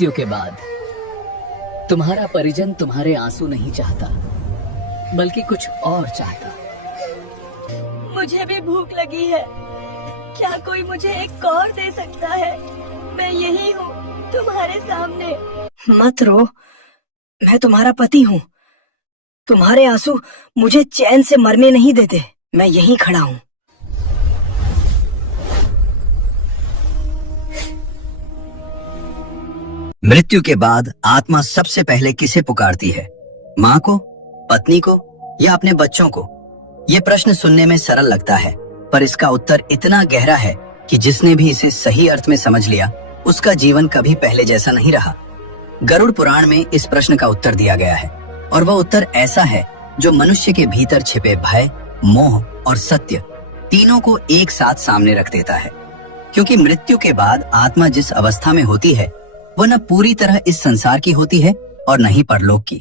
मृत्यु के बाद तुम्हारा परिजन तुम्हारे आंसू नहीं चाहता, बल्कि कुछ और चाहता। मुझे भी भूख लगी है, क्या कोई मुझे एक और दे सकता है? मैं यही हूँ तुम्हारे सामने। मत रो, मैं तुम्हारा पति हूँ। तुम्हारे आंसू मुझे चैन से मरने नहीं देते। मैं यहीं खड़ा हूँ। मृत्यु के बाद आत्मा सबसे पहले किसे पुकारती है? माँ को, पत्नी को या अपने बच्चों को? ये प्रश्न सुनने में सरल लगता है, पर इसका उत्तर इतना गहरा है कि जिसने भी इसे सही अर्थ में समझ लिया, उसका जीवन कभी पहले जैसा नहीं रहा। गरुड़ पुराण में इस प्रश्न का उत्तर दिया गया है, और वह उत्तर ऐसा है जो मनुष्य के भीतर छिपे भय, मोह और सत्य तीनों को एक साथ सामने रख देता है। क्योंकि मृत्यु के बाद आत्मा जिस अवस्था में होती है, वह न पूरी तरह इस संसार की होती है और न ही परलोक की।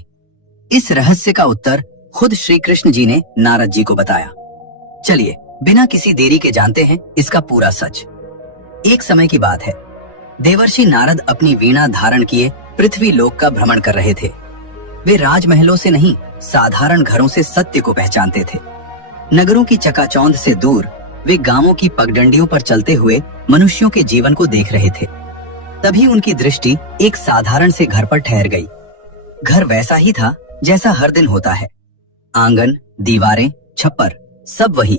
इस रहस्य का उत्तर खुद श्री कृष्ण जी ने नारद जी को बताया। चलिए बिना किसी देरी के जानते हैं इसका पूरा सच। एक समय की बात है, देवर्षि नारद अपनी वीणा धारण किए पृथ्वी लोक का भ्रमण कर रहे थे। वे राजमहलों से नहीं, साधारण घरों से सत्य को पहचानते थे। नगरों की चकाचौंध से दूर वे गांवों की पगडंडियों पर चलते हुए मनुष्यों के जीवन को देख रहे थे। तभी उनकी दृष्टि एक साधारण से घर पर ठहर गई। घर वैसा ही था जैसा हर दिन होता है। आंगन, दीवारें, छप्पर सब वही,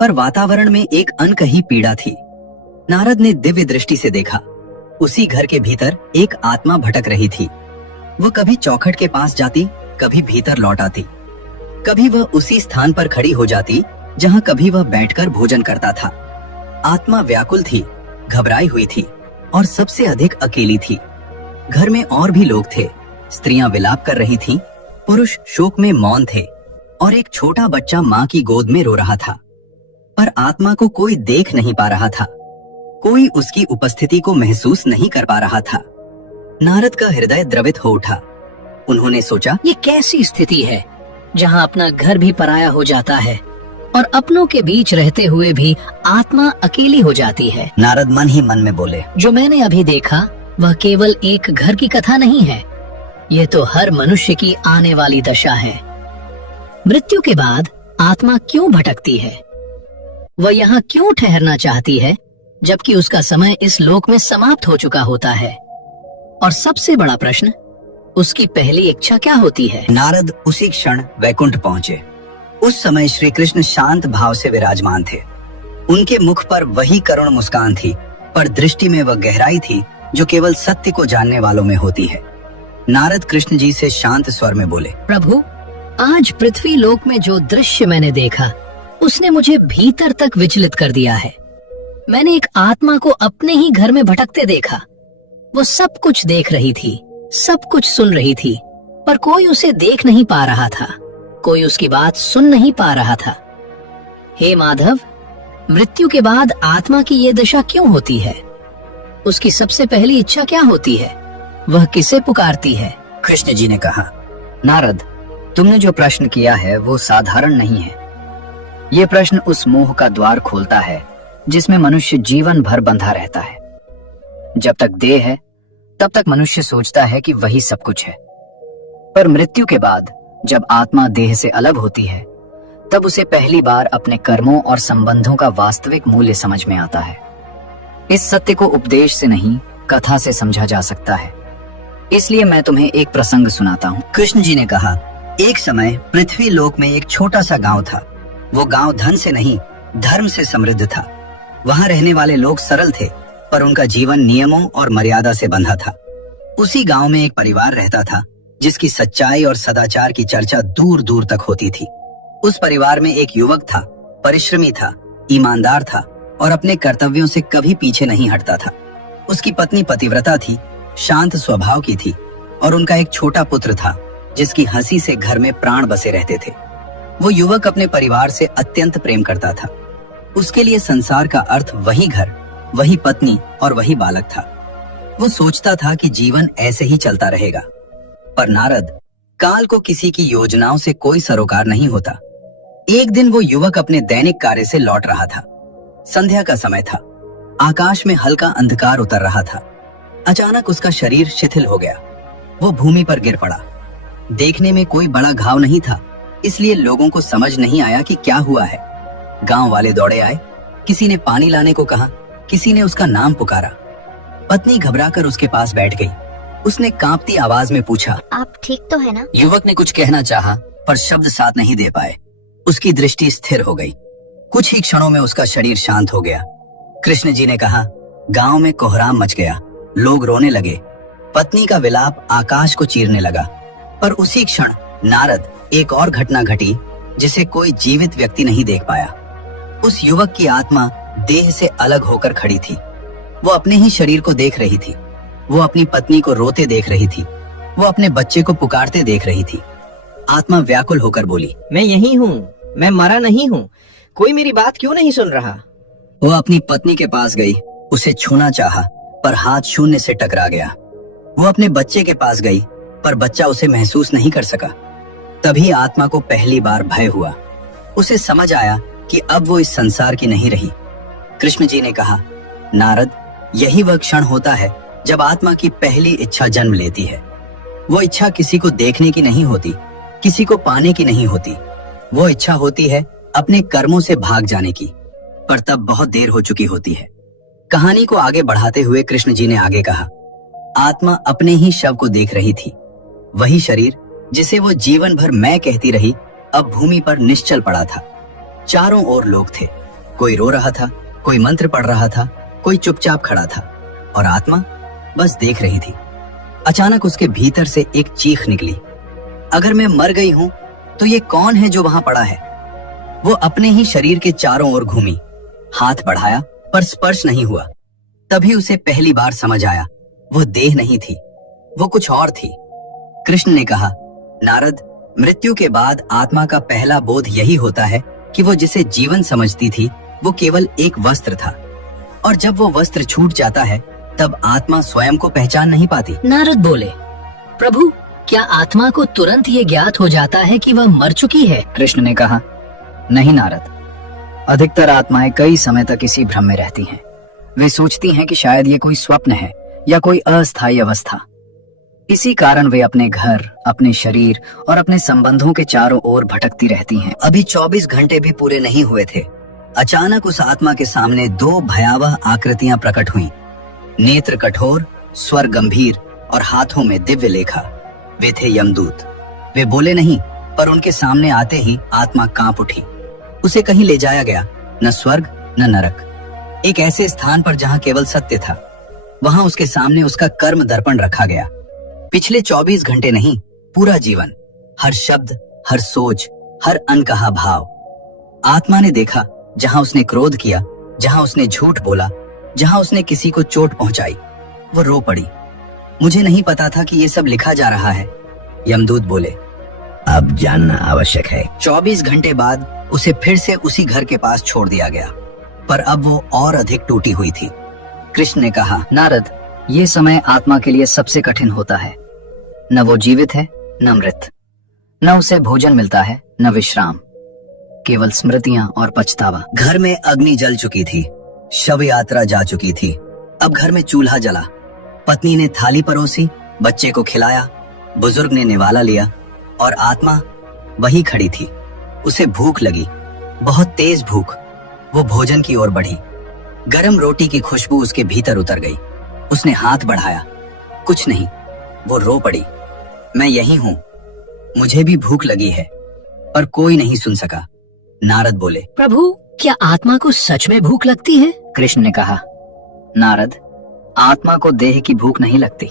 पर वातावरण में एक अनकही पीड़ा थी। नारद ने दिव्य दृष्टि से देखा। उसी घर के भीतर एक आत्मा भटक रही थी। वह कभी चौखट के पास जाती, कभी भीतर लौट आती। कभी वह उसी स्थान पर खड़ी हो जाती जहां कभी वह बैठकर भोजन करता था। आत्मा व्याकुल थी, घबराई हुई थी और सबसे अधिक अकेली थी। घर में और भी लोग थे। स्त्रियां विलाप कर रही थीं, पुरुष शोक में मौन थे और एक छोटा बच्चा माँ की गोद में रो रहा था। पर आत्मा को कोई देख नहीं पा रहा था, कोई उसकी उपस्थिति को महसूस नहीं कर पा रहा था। नारद का हृदय द्रवित हो उठा। उन्होंने सोचा, ये कैसी स्थिति है जहाँ अपना घर भी पराया हो जाता है और अपनों के बीच रहते हुए भी आत्मा अकेली हो जाती है। नारद मन ही मन में बोले, जो मैंने अभी देखा वह केवल एक घर की कथा नहीं है, ये तो हर मनुष्य की आने वाली दशा है। मृत्यु के बाद आत्मा क्यों भटकती है? वह यहाँ क्यों ठहरना चाहती है जबकि उसका समय इस लोक में समाप्त हो चुका होता है? और सबसे बड़ा प्रश्न, उसकी पहली इच्छा क्या होती है? नारद उसी क्षण वैकुंठ पहुँचे। उस समय श्री कृष्ण शांत भाव से विराजमान थे। उनके मुख पर वही करुण मुस्कान थी, पर दृष्टि में वह गहराई थी जो केवल सत्य को जानने वालों में होती है। नारद कृष्ण जी से शांत स्वर में बोले, प्रभु, आज पृथ्वी लोक में जो दृश्य मैंने देखा उसने मुझे भीतर तक विचलित कर दिया है। मैंने एक आत्मा को अपने ही घर में भटकते देखा। वो सब कुछ देख रही थी, सब कुछ सुन रही थी, पर कोई उसे देख नहीं पा रहा था, कोई उसकी बात सुन नहीं पा रहा था। हे माधव, मृत्यु के बाद आत्मा की ये दशा क्यों होती है? उसकी सबसे पहली इच्छा क्या होती है? वह किसे पुकारती है? कृष्ण जी ने कहा, नारद, तुमने जो प्रश्न किया है वो साधारण नहीं है। ये प्रश्न उस मोह का द्वार खोलता है जिसमें मनुष्य जीवन भर बंधा रहता है। जब तक देह है तब तक मनुष्य सोचता है कि वही सब कुछ है, पर मृत्यु के बाद जब आत्मा देह से अलग होती है तब उसे पहली बार अपने कर्मों और संबंधों का वास्तविक मूल्य समझ में आता है। इस सत्य को उपदेश से नहीं, कथा से समझा जा सकता है। इसलिए मैं तुम्हें एक प्रसंग सुनाता हूँ। कृष्ण जी ने कहा, एक समय पृथ्वी लोक में एक छोटा सा गांव था। वो गांव धन से नहीं, धर्म से समृद्ध था। वहां रहने वाले लोग सरल थे, पर उनका जीवन नियमों और मर्यादा से बंधा था। उसी गांव में एक परिवार रहता था जिसकी सच्चाई और सदाचार की चर्चा दूर दूर तक होती थी। उस परिवार में एक युवक था, परिश्रमी था, ईमानदार था और अपने कर्तव्यों से कभी पीछे नहीं हटता था। उसकी पत्नी पतिव्रता थी, शांत स्वभाव की थी और उनका एक छोटा पुत्र था जिसकी हंसी से घर में प्राण बसे रहते थे। वो युवक अपने परिवार से अत्यंत प्रेम करता था। उसके लिए संसार का अर्थ वही घर, वही पत्नी और वही बालक था। वो सोचता था कि जीवन ऐसे ही चलता रहेगा। पर नारद, काल को किसी की योजनाओं से कोई सरोकार नहीं होता। एक दिन वो युवक अपने दैनिक कार्य से लौट रहा था। संध्या का समय था। आकाश में हल्का अंधकार उतर रहा था। अचानक उसका शरीर शिथिल हो गया। वो भूमि पर गिर पड़ा। देखने में कोई बड़ा घाव नहीं था, इसलिए लोगों को समझ नहीं आया कि क्या हुआ है। गांव वाले दौड़े आए, किसी ने पानी लाने को कहा, किसी ने उसका नाम पुकारा। पत्नी घबराकर उसके पास बैठ गई। उसने कांपती आवाज में पूछा, आप ठीक तो है ना? युवक ने कुछ कहना चाहा, पर शब्द साथ नहीं दे पाए। उसकी दृष्टि स्थिर हो गई। कुछ ही क्षणों में उसका शरीर शांत हो गया। कृष्ण जी ने कहा, गांव में कोहराम मच गया। लोग रोने लगे। पत्नी का विलाप आकाश को चीरने लगा। पर उसी क्षण नारद एक और घटना घटी जिसे कोई जीवित व्यक्ति नहीं देख पाया। उस युवक की आत्मा देह से अलग होकर खड़ी थी। वो अपने ही शरीर को देख रही थी। वो अपनी पत्नी को रोते देख रही थी। वो अपने बच्चे को पुकारते देख रही थी। आत्मा व्याकुल होकर बोली, मैं यही हूँ, मैं मरा नहीं हूँ। कोई मेरी बात क्यों नहीं सुन रहा? वो अपनी पत्नी के पास गई, उसे छूना चाहा, पर हाथ शून्य से टकरा गया। वो अपने बच्चे के पास गई, पर बच्चा उसे महसूस नहीं कर सका। तभी आत्मा को पहली बार भय हुआ। उसे समझ आया कि अब वो इस संसार की नहीं रही। कृष्ण जी ने कहा, नारद, यही वह क्षण होता है जब आत्मा की पहली इच्छा जन्म लेती है। वो इच्छा किसी को देखने की नहीं होती, किसी को पाने की नहीं होती। वो इच्छा होती है अपने कर्मों से भाग जाने की, पर तब बहुत देर हो चुकी होती है। कहानी को आगे बढ़ाते हुए कृष्ण जी ने आगे कहा, आत्मा अपने ही शव को देख रही थी। वही शरीर जिसे वो जीवन भर मैं कहती रही, अब भूमि पर निश्चल पड़ा था। चारों ओर लोग थे। कोई रो रहा था, कोई मंत्र पढ़ रहा था, कोई चुपचाप खड़ा था, और आत्मा बस देख रही थी। अचानक उसके भीतर से एक चीख निकली, अगर मैं मर गई हूं तो ये कौन है जो वहां पड़ा है? वो अपने ही शरीर के चारों ओर घूमी, हाथ बढ़ाया पर स्पर्श नहीं हुआ। तभी उसे पहली बार समझ आया, वो देह नहीं थी, वो कुछ और थी। कृष्ण ने कहा, नारद, मृत्यु के बाद आत्मा का पहला बोध यही होता है कि वो जिसे जीवन समझती थी वो केवल एक वस्त्र था, और जब वो वस्त्र छूट जाता है तब आत्मा स्वयं को पहचान नहीं पाती। नारद बोले, प्रभु, क्या आत्मा को तुरंत ये ज्ञात हो जाता है कि वह मर चुकी है? कृष्ण ने कहा, नहीं नारद, अधिकतर आत्माएं कई समय तक इसी भ्रम में रहती हैं। वे सोचती हैं कि शायद ये कोई स्वप्न है या कोई अस्थायी अवस्था। इसी कारण वे अपने घर, अपने शरीर और अपने संबंधों के चारों ओर भटकती रहती हैं। अभी 24 घंटे भी पूरे नहीं हुए थे। अचानक उस आत्मा के सामने दो भयावह आकृतियां प्रकट हुईं। नेत्र कठोर, स्वर गंभीर और हाथों में दिव्य लेखा। वे थे यमदूत। वे बोले नहीं, पर उनके सामने आते ही आत्मा कांप उठी। उसे कहीं ले जाया गया, न स्वर्ग न नरक। एक ऐसे स्थान पर जहां केवल सत्य था। वहां उसके सामने उसका कर्म दर्पण रखा गया। पिछले 24 घंटे नहीं, पूरा जीवन, हर शब्द, हर सोच, हर अनकहा भाव। आत्मा ने देखा, जहां उसने क्रोध किया, जहां उसने झूठ बोला, जहां उसने किसी को चोट पहुंचाई, वो रो पड़ी। मुझे नहीं पता था कि ये सब लिखा जा रहा है। यमदूत बोले, अब जानना आवश्यक है। 24 घंटे बाद उसे फिर से उसी घर के पास छोड़ दिया गया, पर अब वो और अधिक टूटी हुई थी। कृष्ण ने कहा, नारद, ये समय आत्मा के लिए सबसे कठिन होता है। न वो जीवित है, न मृत। न उसे भोजन मिलता है, न विश्राम, केवल स्मृतियां और पछतावा। घर में अग्नि जल चुकी थी, शव यात्रा जा चुकी थी। अब घर में चूल्हा जला। पत्नी ने थाली परोसी, बच्चे को खिलाया, बुजुर्ग ने निवाला लिया, और आत्मा वही खड़ी थी। उसे भूख लगी, बहुत तेज भूख। वो भोजन की ओर बढ़ी। गरम रोटी की खुशबू उसके भीतर उतर गई। उसने हाथ बढ़ाया, कुछ नहीं। वो रो पड़ी, मैं यही हूं, मुझे भी भूख लगी है। पर कोई नहीं सुन सका। नारद बोले, प्रभु, क्या आत्मा को सच में भूख लगती है? कृष्ण ने कहा, नारद, आत्मा को देह की भूख नहीं लगती,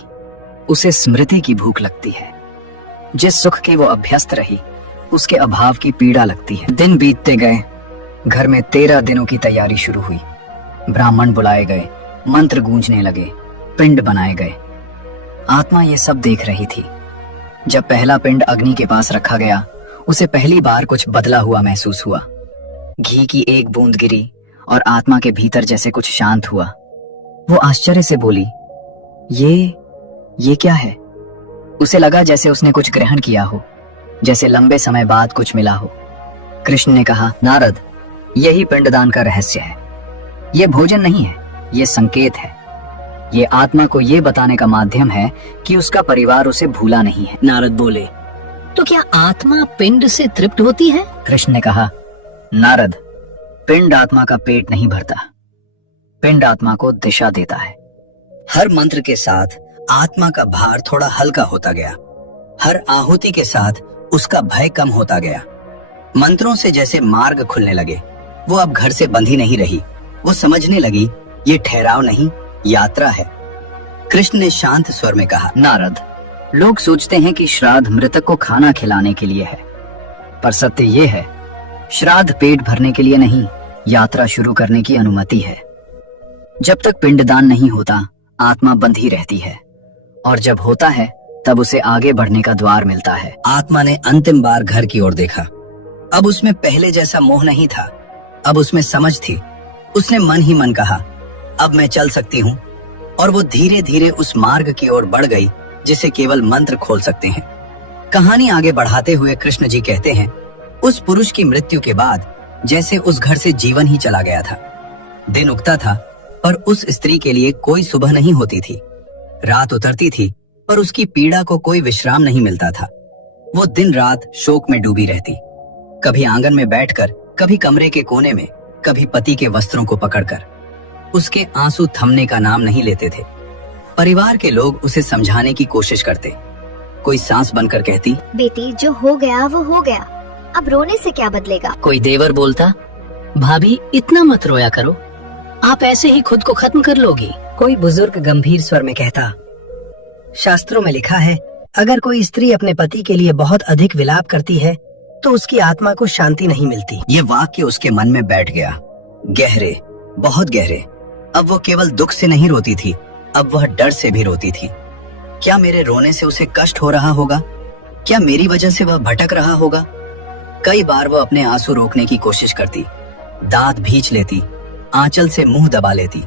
उसे स्मृति की भूख लगती है। जिस सुख की वो अभ्यस्त रही, उसके अभाव की पीड़ा लगती है। दिन बीतते गए। घर में 13 दिनों की तैयारी शुरू हुई। ब्राह्मण बुलाए गए, मंत्र गूंजने लगे, पिंड बनाए गए। आत्मा ये सब देख रही थी। जब पहला पिंड अग्नि के पास रखा गया, उसे पहली बार कुछ बदला हुआ महसूस हुआ। घी की एक बूंद गिरी और आत्मा के भीतर जैसे कुछ शांत हुआ। वो आश्चर्य से बोली, ये क्या है? उसे लगा जैसे उसने कुछ ग्रहण किया हो, जैसे लंबे समय बाद कुछ मिला हो। कृष्ण ने कहा, नारद, यही पिंडदान का रहस्य है। ये भोजन नहीं है, ये संकेत है। ये आत्मा को ये बताने का माध्यम है कि उसका परिवार उसे भूला नहीं है। नारद बोले, तो क्या आत्मा पिंड से तृप्त होती है? कृष्ण ने कहा, नारद, पिंड आत्मा का पेट नहीं भरता, पिंड आत्मा को दिशा देता है। हर मंत्र के साथ आत्मा का भार थोड़ा हल्का होता गया। हर आहुति के साथ उसका भय कम होता गया। मंत्रों से जैसे मार्ग खुलने लगे। वो अब घर से बंधी नहीं रही। वो समझने लगी, ये ठहराव नहीं, यात्रा है। कृष्ण ने शांत स्वर में कहा, नारद, लोग सोचते हैं कि श्राद्ध मृतक को खाना खिलाने के लिए है, पर सत्य ये है, श्राद्ध पेट भरने के लिए नहीं, यात्रा शुरू करने की अनुमति है। जब तक पिंडदान नहीं होता, आत्मा बंधी रहती है, और जब होता है तब उसे आगे बढ़ने का द्वार मिलता है। आत्मा ने अंतिम बार घर की ओर देखा। अब उसमें पहले जैसा मोह नहीं था, अब उसमें समझ थी। उसने मन ही मन कहा, अब मैं चल सकती हूँ। और वो धीरे धीरे उस मार्ग की ओर बढ़ गई जिसे केवल मंत्र खोल सकते हैं। कहानी आगे बढ़ाते हुए कृष्ण जी कहते हैं, उस पुरुष की मृत्यु के बाद जैसे उस घर से जीवन ही चला गया था। दिन उगता था पर उस स्त्री के लिए कोई सुबह नहीं होती थी। रात उतरती थी पर उसकी पीड़ा को कोई विश्राम नहीं मिलता था। वो दिन रात शोक में डूबी रहती, कभी आंगन में बैठकर, कभी कमरे के कोने में, कभी पति के वस्त्रों को पकड़कर। उसके आंसू थमने का नाम नहीं लेते थे। परिवार के लोग उसे समझाने की कोशिश करते। कोई सांस बनकर कहती, बेटी, जो हो गया वो हो गया, अब रोने से क्या बदलेगा। कोई देवर बोलता, भाभी इतना मत रोया करो, आप ऐसे ही खुद को खत्म कर लोगी। कोई बुजुर्ग गंभीर स्वर में कहता, शास्त्रों में लिखा है, अगर कोई स्त्री अपने पति के लिए बहुत अधिक विलाप करती है तो उसकी आत्मा को शांति नहीं मिलती। ये वाक्य उसके मन में बैठ गया, गहरे, बहुत गहरे। अब वो केवल दुख से नहीं रोती थी, अब वह डर से भी रोती थी। क्या मेरे रोने से उसे कष्ट हो रहा होगा? क्या मेरी वजह से वह भटक रहा होगा? कई बार वह अपने आंसू रोकने की कोशिश करती, दांत भींच लेती, आंचल से मुंह दबा लेती,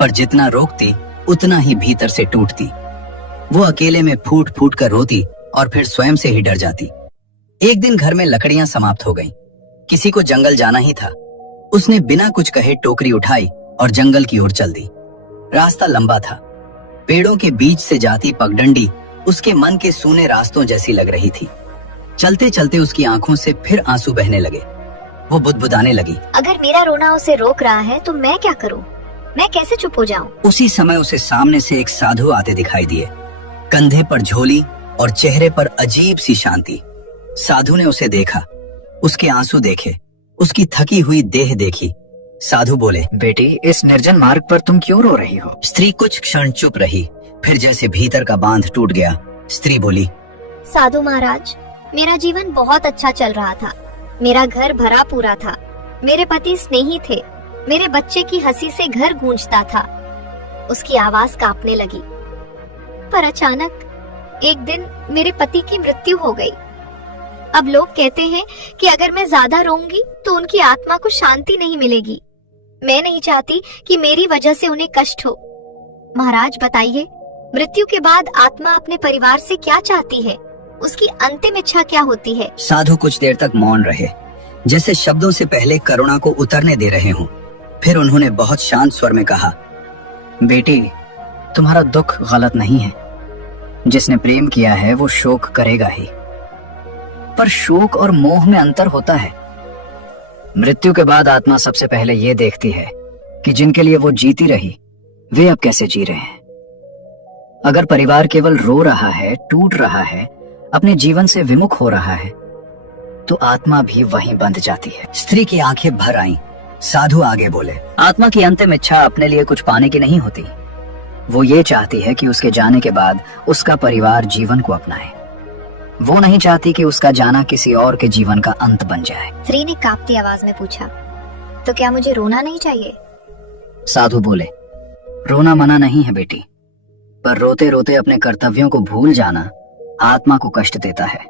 पर जितना रोकती उतना ही भीतर से टूटती। वो अकेले में फूट फूट कर रोती और फिर स्वयं से ही डर जाती। एक दिन घर में लकड़ियां समाप्त हो गईं। किसी को जंगल जाना ही था। उसने बिना कुछ कहे टोकरी उठाई और जंगल की ओर चल दी। रास्ता लंबा था। पेड़ों के बीच से जाती पगडंडी उसके मन के सूने रास्तों जैसी लग रही थी। चलते चलते उसकी आंखों से फिर आंसू बहने लगे। वो बुदबुदाने लगी, अगर मेरा रोना उसे रोक रहा है तो मैं क्या करूं? मैं कैसे चुप हो जाऊं? उसी समय उसे सामने से एक साधु आते दिखाई दिए। कंधे पर झोली और चेहरे पर अजीब सी शांति। साधु ने उसे देखा, उसके आंसू देखे, उसकी थकी हुई देह देखी। साधु बोले, बेटी, इस निर्जन मार्ग पर तुम क्यों रो रही हो? स्त्री कुछ क्षण चुप रही, फिर जैसे भीतर का बांध टूट गया। स्त्री बोली, साधु महाराज, मेरा जीवन बहुत अच्छा चल रहा था। मेरा घर भरा पूरा था, मेरे पति स्नेही थे, मेरे बच्चे की हंसी से घर गूंजता था। उसकी आवाज कांपने लगी, पर अचानक एक दिन मेरे पति की मृत्यु हो गई। अब लोग कहते हैं कि अगर मैं ज्यादा रोऊंगी तो उनकी आत्मा को शांति नहीं मिलेगी। मैं नहीं चाहती कि मेरी वजह से उन्हें कष्ट हो। महाराज बताइए, मृत्यु के बाद आत्मा अपने परिवार से क्या चाहती है? उसकी अंतिम इच्छा क्या होती है? साधु कुछ देर तक मौन रहे, जैसे शब्दों से पहले करुणा को उतरने दे रहे हों। फिर उन्होंने बहुत शांत स्वर में कहा, बेटी, तुम्हारा दुख गलत नहीं है। जिसने प्रेम किया है वो शोक करेगा ही, पर शोक और मोह में अंतर होता है। मृत्यु के बाद आत्मा सबसे पहले ये देखती है कि जिनके लिए वो जीती रही वे अब कैसे जी रहे हैं। अगर परिवार केवल रो रहा है, टूट रहा है, अपने जीवन से विमुख हो रहा है, तो आत्मा भी वहीं बंध जाती है। स्त्री की आंखें भर आईं। साधु आगे बोले, आत्मा की अंतिम इच्छा अपने लिए कुछ पाने की नहीं होती। वो ये चाहती है कि उसके जाने के बाद उसका परिवार जीवन को अपनाए। वो नहीं चाहती कि उसका जाना किसी और के जीवन का अंत बन जाए। स्त्री ने कांपती आवाज में पूछा, तो क्या मुझे रोना नहीं चाहिए? साधु बोले, रोना मना नहीं है बेटी, पर रोते रोते अपने कर्तव्यों को भूल जाना आत्मा को कष्ट देता है।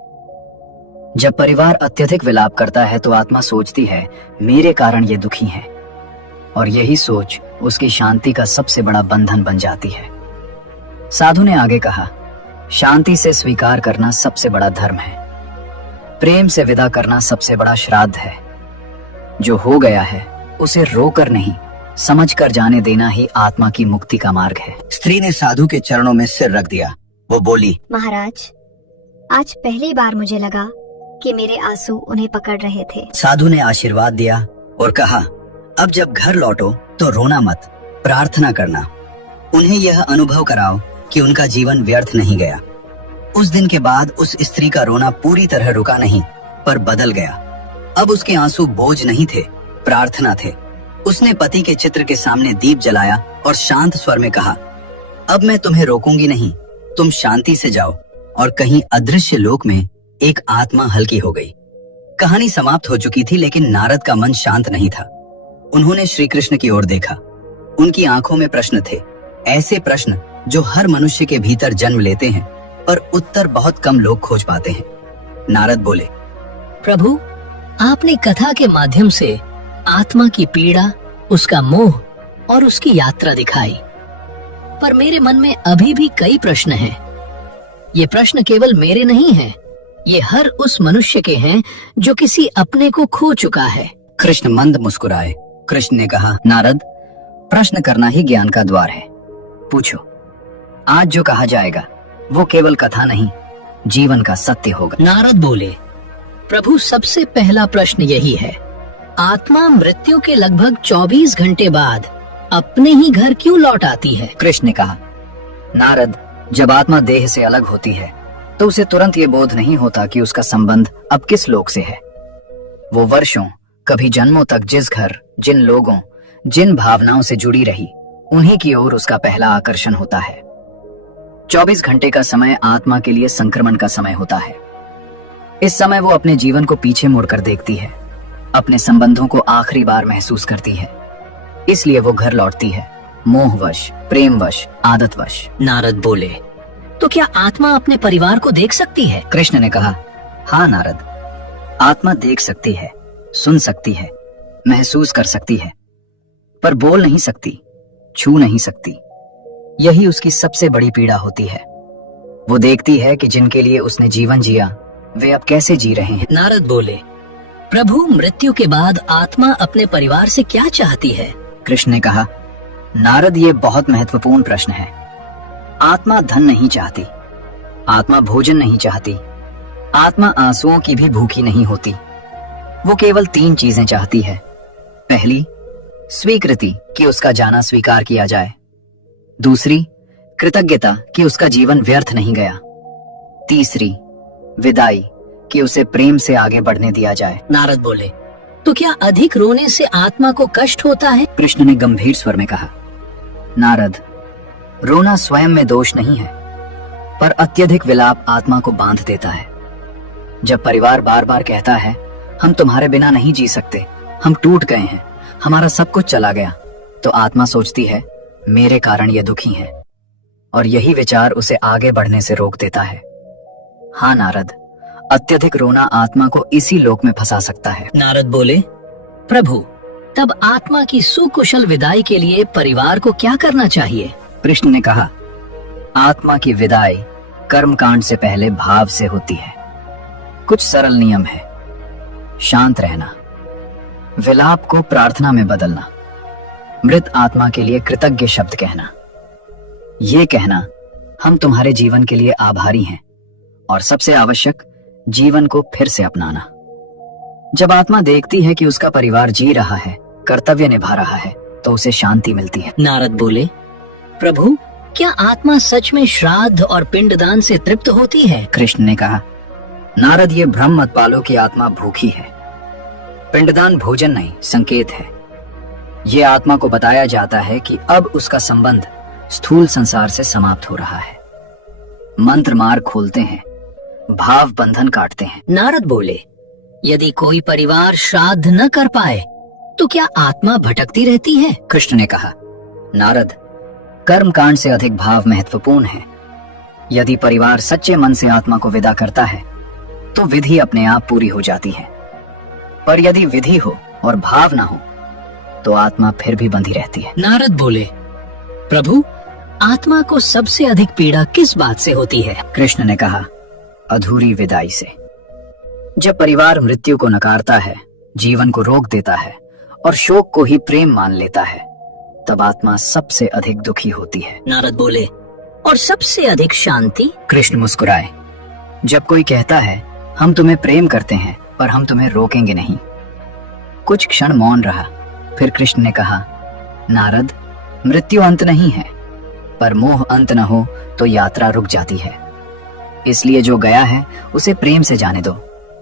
जब परिवार अत्यधिक विलाप करता है तो आत्मा सोचती है मेरे कारण ये दुखी हैं, और यही सोच उसकी शांति का सबसे बड़ा बंधन बन जाती है। साधु ने आगे कहा, शांति से स्वीकार करना सबसे बड़ा धर्म है, प्रेम से विदा करना सबसे बड़ा श्राद्ध है। जो हो गया है उसे रोकर नहीं समझ कर जाने देना ही आत्मा की मुक्ति का मार्ग है। स्त्री ने साधु के चरणों में सिर रख दिया। वो बोली, महाराज, आज पहली बार मुझे लगा कि मेरे आंसू उन्हें पकड़ रहे थे। साधु ने आशीर्वाद दिया और कहा, अब जब घर लौटो तो रोना मत, प्रार्थना करना। उन्हें यह अनुभव कराओ कि उनका जीवन व्यर्थ नहीं गया। उस दिन के बाद उस स्त्री का रोना पूरी तरह रुका नहीं, पर बदल गया। अब उसके आंसू बोझ नहीं थे, प्रार्थना थे। उसने पति के चित्र के सामने दीप जलाया और शांत स्वर में कहा, अब मैं तुम्हें रोकूंगी नहीं, तुम शांति से जाओ। और कहीं अदृश्य लोक में एक आत्मा हल्की हो गई। कहानी समाप्त हो चुकी थी, लेकिन नारद का मन शांत नहीं था। उन्होंने श्री कृष्ण की ओर देखा। उनकी आंखों में प्रश्न थे, ऐसे प्रश्न जो हर मनुष्य के भीतर जन्म लेते हैं, पर उत्तर बहुत कम लोग खोज पाते हैं। नारद बोले, प्रभु, आपने कथा के माध्यम से आत्मा की पीड़ा, उसका मोह और उसकी यात्रा दिखाई, पर मेरे मन में अभी भी कई प्रश्न हैं। ये प्रश्न केवल मेरे नहीं हैं, ये हर उस मनुष्य के हैं जो किसी अपने को खो चुका है। कृष्ण मंद मुस्कुराए। कृष्ण ने कहा, नारद, प्रश्न करना ही ज्ञान का द्वार है। पूछो। आज जो कहा जाएगा वो केवल कथा नहीं, जीवन का सत्य होगा। नारद बोले, प्रभु, सबसे पहला प्रश्न यही है, आत्मा मृत्यु के लगभग 24 घंटे बाद अपने ही घर क्यों लौट आती है? कृष्ण ने कहा, नारद, जब आत्मा देह से अलग होती है तो उसे तुरंत ये बोध नहीं होता कि उसका संबंध अब किस लोक से है। वो वर्षों, कभी जन्मों तक जिस घर, जिन लोगों, जिन भावनाओं से जुड़ी रही, उन्हीं की ओर उसका पहला आकर्षण होता है। 24 घंटे का समय आत्मा के लिए संक्रमण का समय होता है। इस समय वो अपने जीवन को पीछे मुड़कर देखती है, अपने संबंधों को आखिरी बार महसूस करती है। इसलिए वो घर लौटती है, मोहवश, प्रेमवश, आदतवश। नारद बोले, तो क्या आत्मा अपने परिवार को देख सकती है? कृष्ण ने कहा, हाँ नारद, आत्मा देख सकती है, सुन सकती है, महसूस कर सकती है, पर बोल नहीं सकती, छू नहीं सकती। यही उसकी सबसे बड़ी पीड़ा होती है। वो देखती है कि जिनके लिए उसने जीवन जिया, वे अब कैसे जी रहे हैं। नारद बोले, प्रभु, मृत्यु के बाद आत्मा अपने परिवार से क्या चाहती है? कृष्ण ने कहा, नारद, ये बहुत महत्वपूर्ण प्रश्न है। आत्मा धन नहीं चाहती, आत्मा भोजन नहीं चाहती, आत्मा आंसुओं की भी भूखी नहीं होती। वो केवल 3 चीजें चाहती है। पहली, स्वीकृति कि उसका जाना स्वीकार किया जाए। दूसरी, कृतज्ञता कि उसका जीवन व्यर्थ नहीं गया। तीसरी, विदाई कि उसे प्रेम से आगे बढ़ने दिया जाए। नारद बोले, तो क्या अधिक रोने से आत्मा को कष्ट होता है? कृष्ण ने गंभीर स्वर में कहा, नारद, रोना स्वयं में दोष नहीं है, पर अत्यधिक विलाप आत्मा को बांध देता है। जब परिवार बार बार कहता है, हम तुम्हारे बिना नहीं जी सकते, हम टूट गए हैं, हमारा सब कुछ चला गया, तो आत्मा सोचती है, मेरे कारण ये दुखी हैं, और यही विचार उसे आगे बढ़ने से रोक देता है। हाँ नारद, अत्यधिक रोना आत्मा को इसी लोक में फंसा सकता है। नारद बोले, प्रभु, तब आत्मा की सुकुशल विदाई के लिए परिवार को क्या करना चाहिए? कृष्ण ने कहा, आत्मा की विदाई कर्मकांड से पहले भाव से होती है। कुछ सरल नियम है। शांत रहना, विलाप को प्रार्थना में बदलना, मृत आत्मा के लिए कृतज्ञ शब्द कहना, ये कहना, हम तुम्हारे जीवन के लिए आभारी हैं, और सबसे आवश्यक, जीवन को फिर से अपनाना। जब आत्मा देखती है कि उसका परिवार जी रहा है, कर्तव्य निभा रहा है, तो उसे शांति मिलती है। नारद बोले, प्रभु, क्या आत्मा सच में श्राद्ध और पिंडदान से तृप्त होती है? कृष्ण ने कहा, नारद, ये भ्रम मत पालो कि आत्मा भूखी है। पिंडदान भोजन नहीं, संकेत है। ये आत्मा को बताया जाता है कि अब उसका संबंध स्थूल संसार से समाप्त हो रहा है। मंत्र मार्ग खोलते हैं, भाव बंधन काटते हैं। नारद बोले, यदि कोई परिवार श्राद्ध न कर पाए तो क्या आत्मा भटकती रहती है? कृष्ण ने कहा, नारद, कर्मकांड से अधिक भाव महत्वपूर्ण है। यदि परिवार सच्चे मन से आत्मा को विदा करता है तो विधि अपने आप पूरी हो जाती है, पर यदि विधि हो और भाव ना हो तो आत्मा फिर भी बंधी रहती है। नारद बोले, प्रभु, आत्मा को सबसे अधिक पीड़ा किस बात से होती है? कृष्ण ने कहा, अधूरी विदाई से। जब परिवार मृत्यु को नकारता है, जीवन को रोक देता है और शोक को ही प्रेम मान लेता है, तब आत्मा सबसे अधिक दुखी होती है। नारद बोले, और सबसे अधिक शांति? कृष्ण मुस्कुराए। जब कोई कहता है हम तुम्हें प्रेम करते हैं पर हम तुम्हें रोकेंगे नहीं। कुछ क्षण मौन रहा, फिर कृष्ण ने कहा, नारद, मृत्यु अंत नहीं है, पर मोह अंत न हो तो यात्रा रुक जाती है। इसलिए जो गया है उसे प्रेम से जाने दो,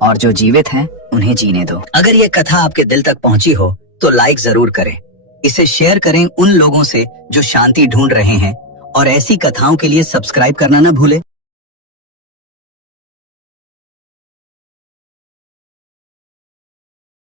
और जो जीवित हैं उन्हें जीने दो। अगर ये कथा आपके दिल तक पहुंची हो तो लाइक जरूर करें। इसे शेयर करें उन लोगों से जो शांति ढूंढ रहे हैं, और ऐसी कथाओं के लिए सब्सक्राइब करना न भूलें।